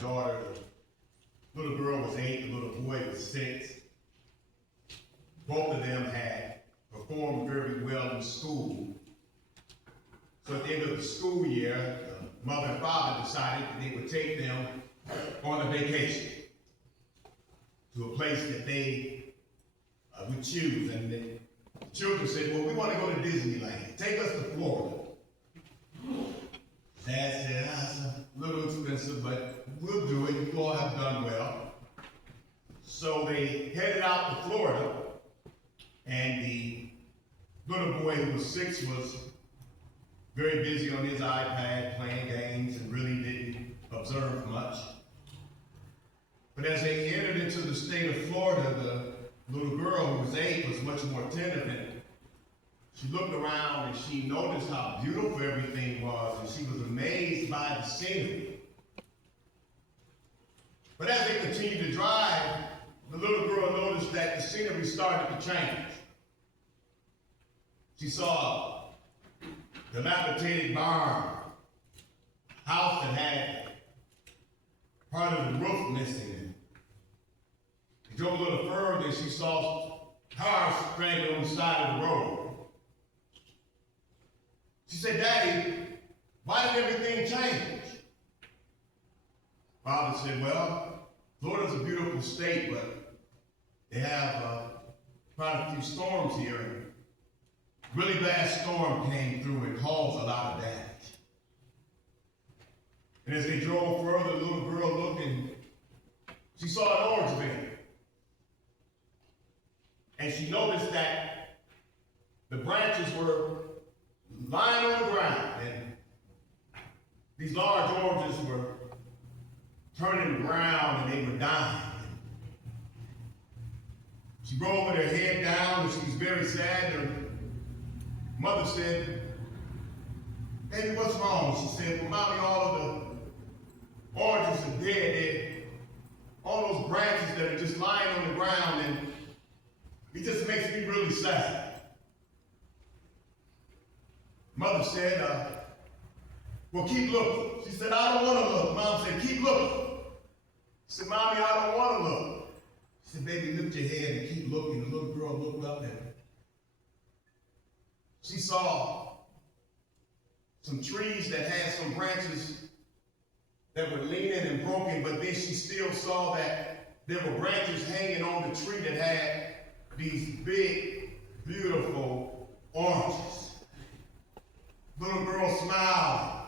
daughter. The little girl was 8, the little boy was 6. Both of them had performed very well in school. So at the end of the school year, the mother and father decided that they would take them on a vacation to a place that they would choose. And the children said, well, we want to go to Disneyland. Take us to Florida. Dad said, it's a little expensive, but we'll do it. You all have done well. So they headed out to Florida, and the little boy who was 6 was very busy on his iPad playing games and really didn't observe much. But as they entered into the state of Florida, the little girl who was 8 was much more attentive, and she looked around and she noticed how beautiful everything was, and she was amazed by the scenery. But as they continued to drive, the little girl noticed that the scenery started to change. She saw a dilapidated barn, a house that had part of the roof missing. She drove a little further and she saw cars stranded on the side of the road. She said, Daddy, why did everything change? Father said, well, Florida's a beautiful state, but they have quite a few storms here. A really bad storm came through and caused a lot of damage. And as they drove further, the little girl looked and she saw an orange bed. And she noticed that the branches were lying on the ground, and these large oranges were turning brown and they were dying. She rolled with her head down and she was very sad. Her mother said, baby, what's wrong? She said, well, Mommy, all of the oranges are dead. All those branches that are just lying on the ground, and it just makes me really sad. Mother said, well, keep looking. She said, I don't want to look. Mom said, keep looking. She said, Mommy, I don't want to look. She said, baby, lift your head and keep looking. The little girl looked up and she saw some trees that had some branches that were leaning and broken, but then she still saw that there were branches hanging on the tree that had these big, beautiful oranges. Little girl smiled.